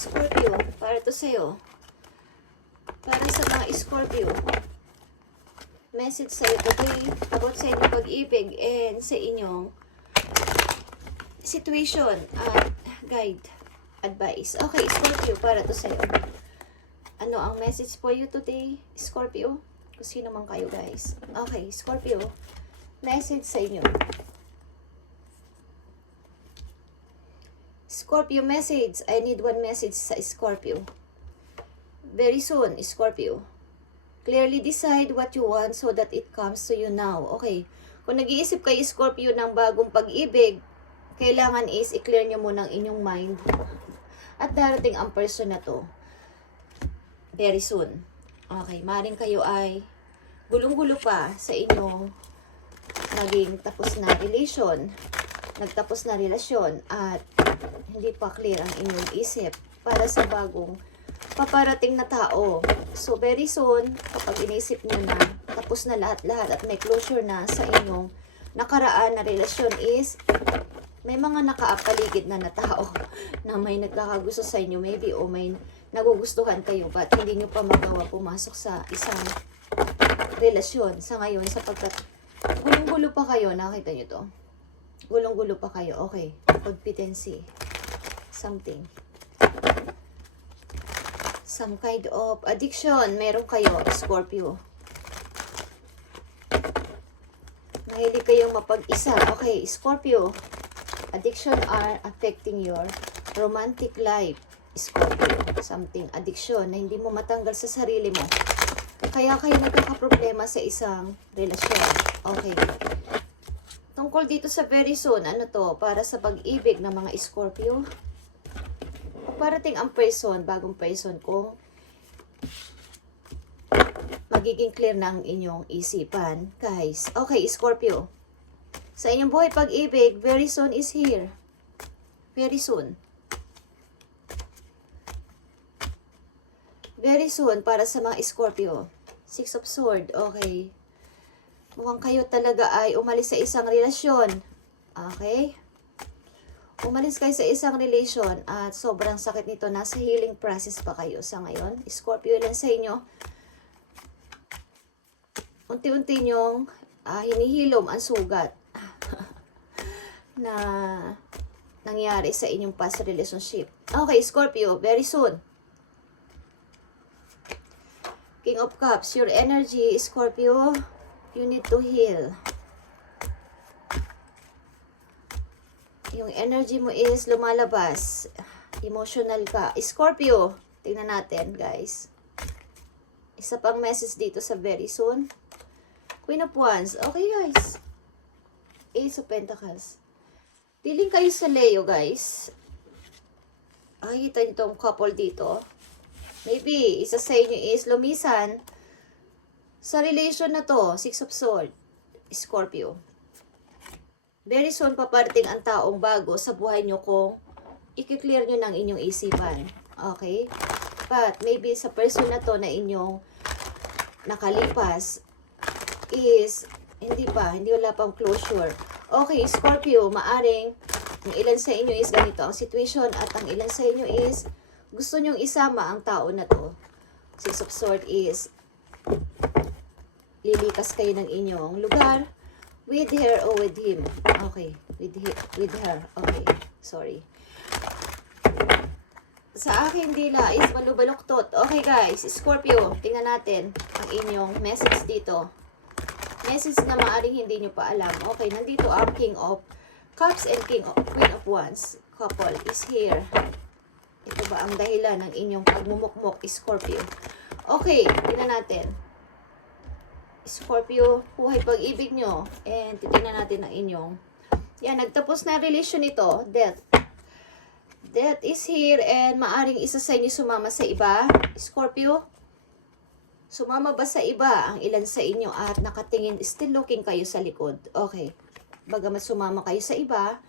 Scorpio, para to sa'yo. Para sa mga Scorpio. Message sa'yo today about sa inyong pag-ibig and sa inyong situation at guide, advice. Okay, Scorpio, para to sa'yo. Ano ang message for you today, Scorpio? Kung sino man kayo, guys. Okay, Scorpio, message sa inyo. Scorpio message. I need one message sa Scorpio. Very soon, Scorpio. Clearly decide what you want so that it comes to you now. Okay. Kung nag-iisip kayo, Scorpio, ng bagong pag-ibig, kailangan is i-clear nyo muna ang inyong mind. At darating ang person na to. Very soon. Okay. Maring kayo ay gulong-gulo pa sa inyong naging tapos na relation. Nagtapos na relasyon at hindi pa clear ang inyong isip para sa bagong paparating na tao. So, very soon, kapag inisip nyo na tapos na lahat-lahat at may closure na sa inyong nakaraan na relasyon is may mga nakaapaligid na tao na may nagkakagusto sa inyo maybe o may nagugustuhan kayo but hindi nyo pa magawa pumasok sa isang relasyon sa ngayon sapagkat gulong-gulo pa kayo. Nakita nyo to? Gulong-gulo pa kayo. Okay. Competency. Something. Some kind of addiction. Meron kayo, Scorpio. Mahilig kayong mapag-isa. Okay, Scorpio. Addiction are affecting your romantic life, Scorpio. Something. Addiction na hindi mo matanggal sa sarili mo. Kaya kayo nagkakaproblema sa isang relasyon. Okay. Tungkol dito sa very soon, ano to? Para sa pag-ibig ng mga Scorpio. Parating ang person, bagong person kung magiging clear na ang inyong isipan. Guys, okay, Scorpio. Sa inyong buhay pag-ibig, very soon is here. Very soon. Very soon para sa mga Scorpio. Six of Swords, okay. Mukhang kayo talaga ay umalis sa isang relasyon. Okay? Umalis kayo sa isang relasyon at sobrang sakit nito. Nasa healing process pa kayo sa ngayon. Scorpio, ilan sa inyo? Unti-unti nyong hinihilom ang sugat na nangyari sa inyong past relationship. Okay, Scorpio, very soon. King of Cups, your energy, Scorpio. You need to heal. Yung energy mo is lumalabas. Emotional ka. Scorpio, tingnan natin, guys. Isa pang message dito sa very soon. Queen of Wands. Okay, guys. Ace of Pentacles. Dealing kayo sa Leo, guys. Nakikita nyo itong couple dito. Maybe, isa sa inyo is lumisan sa relation na to, Six of Swords, Scorpio. Very soon paparating ang taong bago sa buhay nyo kung i-clear nyo ng inyong isipan. Okay? But maybe sa person na to na inyong nakalipas is hindi wala pang closure. Okay, Scorpio, maaring ang ilan sa inyo is ganito ang situation at ang ilan sa inyo is gusto nyong isama ang tao na to. Six of Swords is lilikas kayo ng inyong lugar with her or with him. Okay, with her. Okay, sorry. Sa akin dila is malubaluktot. Okay guys, Scorpio, tingnan natin ang inyong message dito. Message na maaring hindi nyo pa alam. Okay, nandito ang King of Cups and Queen of Wands. Couple is here. Ito ba ang dahilan ng inyong pagmumukmok, Scorpio? Okay, tingnan natin. Scorpio, buhay pag-ibig nyo. And titignan natin ang inyong. Yan, nagtapos na relasyon ito. Death. Death is here and maaring isa sa inyo sumama sa iba. Scorpio, sumama ba sa iba ang ilan sa inyo at nakatingin, still looking kayo sa likod? Okay. Bagamat sumama kayo sa iba,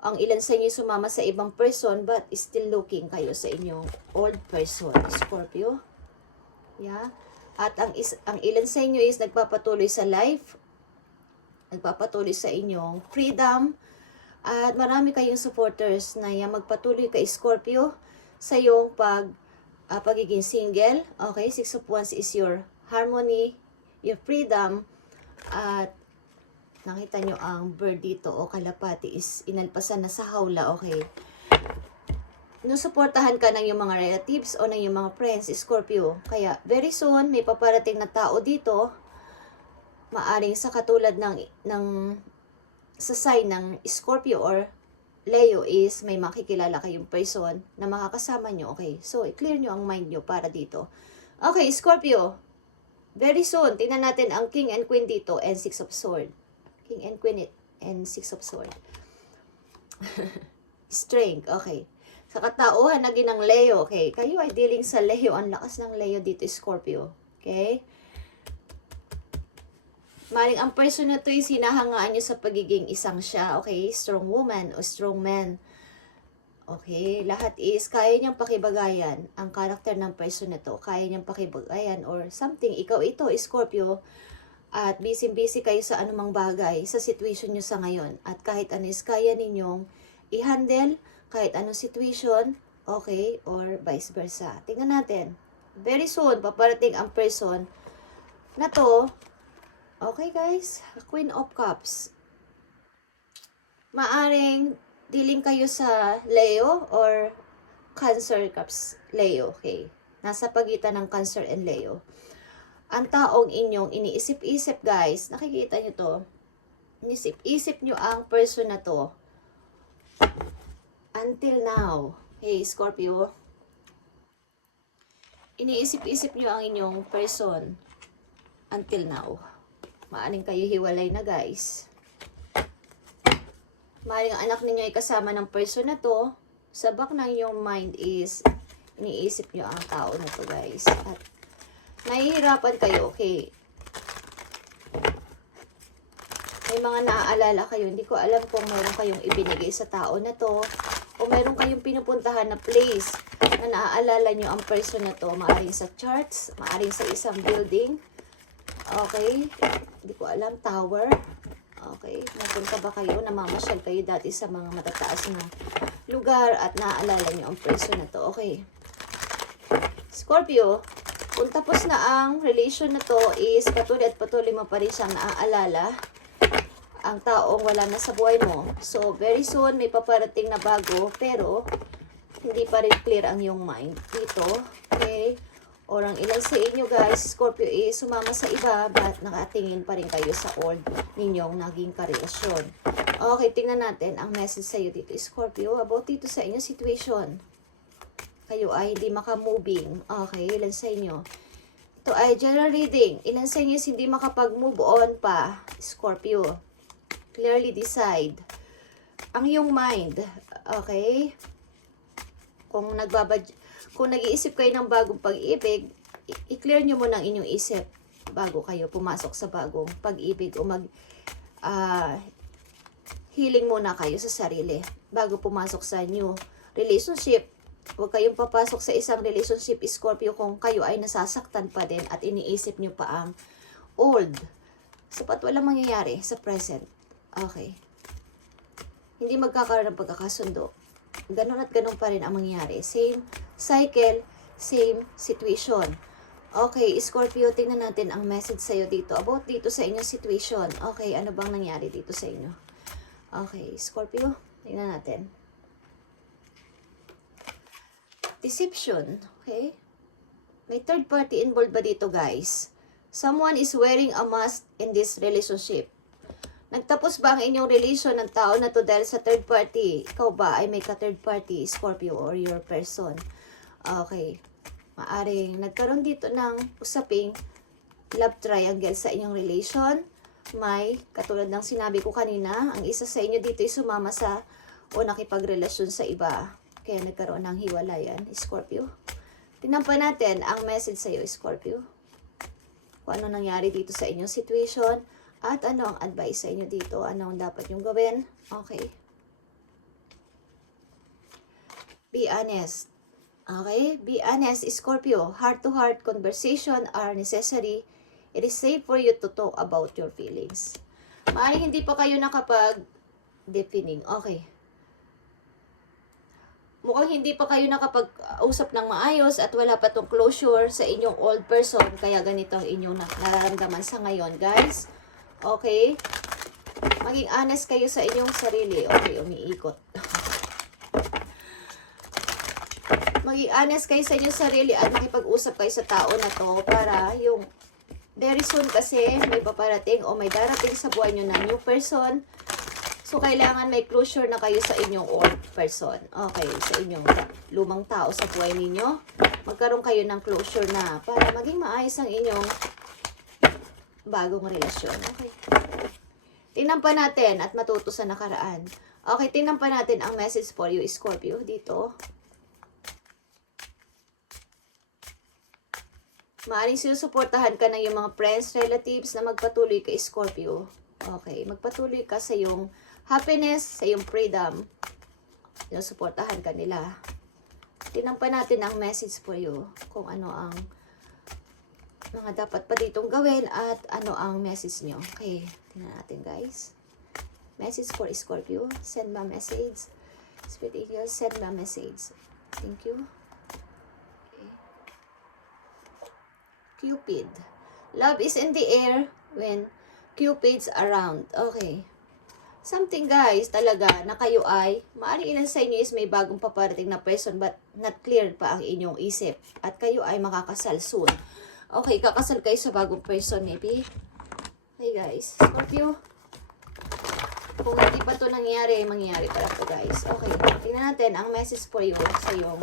ang ilan sa inyo sumama sa ibang person but still looking kayo sa inyong old person. Scorpio. Yeah. At ang ilan sa inyo is nagpapatuloy sa life, nagpapatuloy sa inyong freedom, at marami kayong supporters na magpatuloy kay Scorpio sa iyong pagiging single. Okay, Six of Wands is your harmony, your freedom, at nakita nyo ang bird dito o kalapati is inalpasan na sa hawla. Okay, nusuportahan ka ng iyong mga relatives o ng iyong mga friends, Scorpio. Kaya very soon may paparating na tao dito, maaring sa katulad ng sa sign ng Scorpio or Leo is may makikilala kayong person na makakasama nyo. Okay, so i-clear nyo ang mind nyo para dito. Okay, Scorpio, very soon tingnan natin ang King and Queen dito and Six of Sword. King and Queen and Six of Sword. Strength, okay. Sa katauhan na ginang Leo, okay. Kayo ay dealing sa Leo. Ang lakas ng Leo dito, Scorpio. Okay. Maring ang person na to ay sinahangaan nyo sa pagiging isang siya, okay? Strong woman o strong man. Okay, lahat is kaya niyang pakibagayan ang karakter ng person na to. Kaya niyang pakibagayan or something. Ikaw ito, Scorpio, at busy-busy kayo sa anumang bagay sa situation nyo sa ngayon. At kahit ano is kaya ninyong i-handle, kahit anong situation, okay, or vice versa. Tingnan natin. Very soon, paparating ang person na to. Okay guys, Queen of Cups. Maaring dealing kayo sa Leo or Cancer Cups Leo, okay? Nasa pagitan ng Cancer and Leo. Ang taong inyong iniisip-isip guys, nakikita nyo to, inisip-isip nyo ang person na to until now. Hey Scorpio, iniisip-isip nyo ang inyong person until now. Maaring kayo hiwalay na guys. Maaring ang anak ninyo ay kasama ng person na to. Sa back ng yung mind is iniisip nyo ang tao na to guys. At nahihirapan kayo, okay. May mga naaalala kayo. Hindi ko alam kung meron kayong ibinigay sa tao na to o meron kayong pinupuntahan na place na naaalala nyo ang person na to. Maaring sa charts, maaring sa isang building. Okay, hindi ko alam, tower. Okay, napunta ba kayo, namamasyal kayo dati sa mga matataas na lugar at naaalala nyo ang person na to. Okay, Scorpio, kung tapos na ang relation na to is patuloy at patuloy mo pa rin siyang naaalala ang taong wala na sa buhay mo. So, very soon may paparating na bago pero hindi pa rin clear ang iyong mind dito. Okay, or ang ilan sa inyo guys, Scorpio, is sumama sa iba, but nakatingin pa rin kayo sa old ninyong naging karelasyon. Okay, tingnan natin ang message sa iyo dito, Scorpio, about dito sa inyong situation. Kayo ay hindi maka-moving. Okay, ilan sa inyo? Ito ay general reading. Ilan sa inyo is hindi makapag-move on pa, Scorpio? Clearly decide. Ang iyong mind, okay? Kung nag-iisip kayo ng bagong pag-ibig, i-clear nyo muna ang inyong isip bago kayo pumasok sa bagong pag-ibig o healing muna kayo sa sarili bago pumasok sa new relationship. Huwag kayong papasok sa isang relationship, Scorpio, kung kayo ay nasasaktan pa din at iniisip nyo pa ang old. Sapat walang mangyayari sa present. Okay. Hindi magkakaroon ng pagkakasundo. Ganon at ganon pa rin ang mangyayari. Same cycle, same situation. Okay, Scorpio, tingnan natin ang message sa'yo dito. About dito sa inyong situation. Okay, ano bang nangyari dito sa inyo? Okay, Scorpio, tingnan natin. Deception, okay? May third party involved ba dito, guys? Someone is wearing a mask in this relationship. Nagtapos ba ang inyong relation ng tao na to dahil sa third party? Ikaw ba ay may ka-third party, Scorpio, or your person? Okay. Maaring nagkaroon dito ng usaping love triangle sa inyong relation. May, katulad ng sinabi ko kanina, ang isa sa inyo dito ay sumama sa o nakipagrelasyon sa iba. Kaya nagkaroon ng hiwalayan, Scorpio. Tingnan pa natin ang message sa iyo, Scorpio. Kung ano nangyari dito sa inyong situation. At ano ang advice sa inyo dito? Ano ang dapat nyong gawin? Okay. Be honest. Okay? Be honest, Scorpio. Heart-to-heart conversation are necessary. It is safe for you to talk about your feelings. Maaaring hindi pa kayo nakapag-defining. Okay. mukhang hindi pa kayo nakapag-usap ng maayos at wala pa tong closure sa inyong old person. Kaya ganito ang inyong nararamdaman sa ngayon, guys. Okay? Maging honest kayo sa inyong sarili. Okay, umiikot. Maging honest kayo sa inyong sarili at makipag-usap kayo sa tao na to para yung very soon kasi may paparating o may darating sa buhay nyo na new person. So, kailangan may closure na kayo sa inyong old person. Okay, sa inyong lumang tao sa buhay ninyo. Magkaroon kayo ng closure na para maging maayos ang inyong bagong relasyon. Okay. Tingnan pa natin at matuto sa nakaraan. Okay, tingnan pa natin ang message for you, Scorpio, dito. Maaaring sinusuportahan ka ng yung mga friends, relatives na magpatuloy kay Scorpio. Okay, magpatuloy ka sa yung happiness, sa iyong freedom. Sinusuportahan ka nila. Tingnan pa natin ang message for you. Kung ano ang mga dapat pa ditong gawin at ano ang message nyo. Okay, tingnan natin guys. Message for Scorpio. Send me a message. Spirit Angels, send me a message. Thank you. Okay. Cupid. Love is in the air when Cupid's around. Okay. Something guys, talaga, na kayo ay, maaaring ilan sa inyo is may bagong paparating na person but not clear pa ang inyong isip. At kayo ay makakasal soon. Okay, kakasal kayo sa bagong person maybe. Hey guys, Scorpio. Kung hindi pa to nangyari, mangyayari pala to guys. Okay, tingnan natin ang message for you sa yung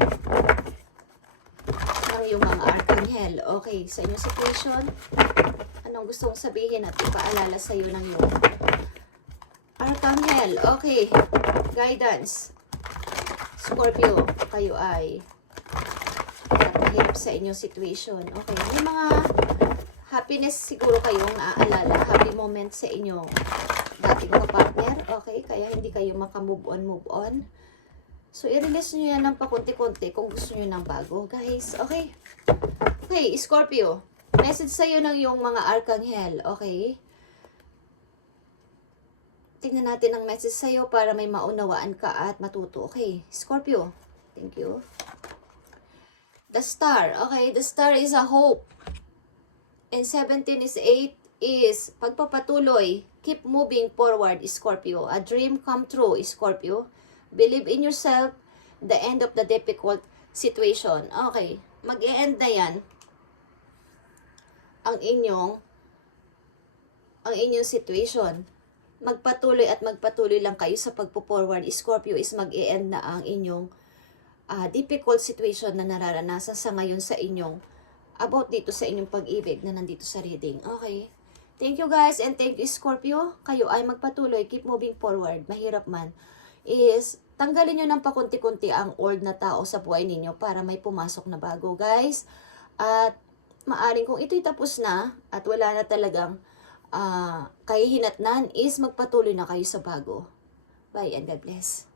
ng yung mga archangel. Okay, sa inyong situation, anong gusto mong sabihin at ipaalala sa iyo ng yung Archangel, okay. Guidance. Scorpio, kayo ay mahirap sa inyong situation. Okay, may mga happiness siguro kayong naaalala. Happy moment sa inyong dating kapartner. Okay, kaya hindi kayo makamove on. So, i-release nyo yan ng pakunti-kunti kung gusto nyo ng bago, guys. Okay. Okay, Scorpio. Message sa'yo ng yung mga Archangel. Okay. Tingnan natin ang message sa'yo para may maunawaan ka at matuto. Okay, Scorpio. Thank you. The star. Okay, the star is a hope. And 17 is 8 is pagpapatuloy. Keep moving forward, Scorpio. A dream come true, Scorpio. Believe in yourself. The end of the difficult situation. Okay, mag-e-end na yan. Ang inyong situation. Magpatuloy at magpatuloy lang kayo sa pagpo-forward. Scorpio is mag-e-end na ang inyong difficult situation na nararanasan sa ngayon sa inyong about dito sa inyong pag-ibig na nandito sa reading. Okay. Thank you guys and thank you Scorpio. Kayo ay magpatuloy. Keep moving forward. Mahirap man. Is tanggalin nyo ng pakunti-kunti ang old na tao sa buhay ninyo para may pumasok na bago guys. At maaring kung ito'y tapos na at wala na talagang kahihinatnan is magpatuloy na kayo sa bago. Bye and God bless.